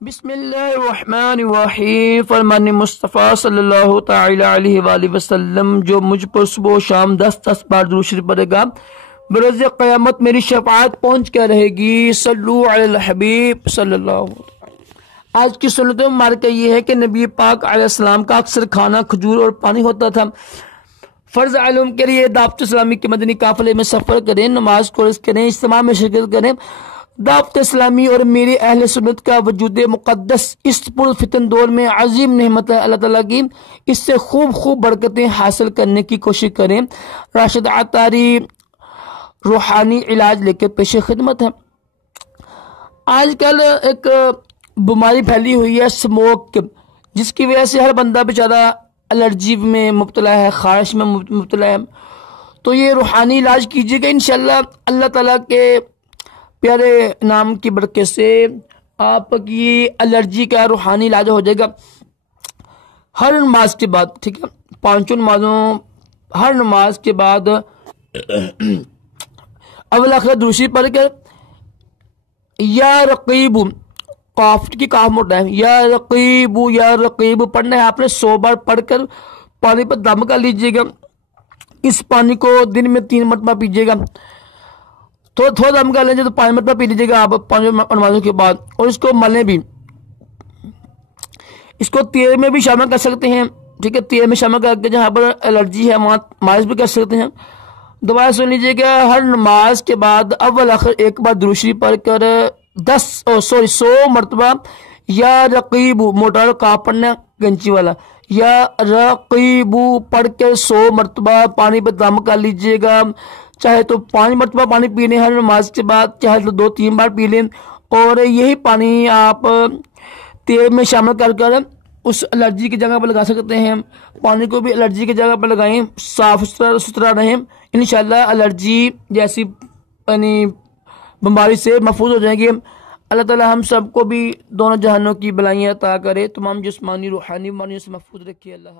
बिस्मिल्लाहिर्रहमानिर्रहीम। फरमान मुस्तफ़ा सल्लल्लाहु ताला अलैहि वआलिहि वसल्लम, जो मुझ पर सुबह और शाम 10-10 बार दुरूद शरीफ पढ़ेगा, बरोज़ क़यामत मेरी शफ़ाअत पहुँच कर रहेगी। सल्लु अलल हबीब सल्लल्लाहु। आज की सुन्नत मुबारक ये है कि नबी पाक अलैहिस्सलाम का अक्सर खाना खजूर और पानी होता था। फ़र्ज़ आलम के लिए दावत इस्लामी के मदनी काफ़िले में सफ़र करें, नमाज कोर्स करें, इज्तिमा में शिरकत करें। दावत इस्लामी और मेरे अहले सुन्नत का वजूद मुक़द्दस इस पुरफ़ितन दौर में अजीम नेमत है अल्लाह ताला की। इससे खूब बरकतें हासिल करने की कोशिश करें। राशिद अतारी रूहानी इलाज लेकर पेश खिदमत है। आजकल एक बीमारी फैली हुई है स्मोक, जिसकी वजह से हर बंदा बेचारा एलर्जी में मुब्तला है, खारिश में मुब्तला है। तो ये रूहानी इलाज कीजिएगा, इंशाअल्लाह अल्लाह ताला के प्यारे नाम की बरकत से आपकी एलर्जी का रूहानी इलाज हो जाएगा। हर नमाज के बाद, ठीक है, 5 नमाजों हर नमाज के बाद अव्वल आखिर दूसरी पढ़कर या रकीब, काफ की काफ मोटा है, या रकीब पढ़ना है आपने। 100 बार पढ़कर पानी पर दम कर लीजिएगा। इस पानी को दिन में 3 मरतबा पीजिएगा। तो थोड़ा दम कर लेंगे तो 5 मरतबा पी लीजिएगा आप 5 नमाजों के बाद। और इसको मलें भी, इसको तेल में भी शामिल कर सकते हैं, ठीक है। तेल में शामिल करके जहाँ पर एलर्जी है वहाँ मालिश भी कर सकते हैं। दोबारा सुन लीजिएगा, हर नमाज के बाद अव्वल आखिर एक बार दुरूद शरीफ पढ़कर 100 मरतबा या रकीबू, मोटा काफ पढ़ना गंची वाला, या रकीबू पढ़कर 100 मरतबा पानी पर दम कर लीजिएगा। चाहे तो 5 मरतबा पानी पी लें हर नमाज के बाद, चाहे तो 2-3 बार पी लें। और यही पानी आप तेल में शामिल कर उस एलर्जी की जगह पर लगा सकते हैं। पानी को भी एलर्जी की जगह पर लगाएं, साफ सुथरा रहें। इंशाअल्लाह एलर्जी जैसी यानी बीमारी से महफूज हो जाएंगे। अल्लाह ताला हम सबको भी दोनों जहानों की बलाइयाँ अता करे, तमाम जिस्मानी रूहानी बीमारियों से महफूज रखिए। अल्लाह।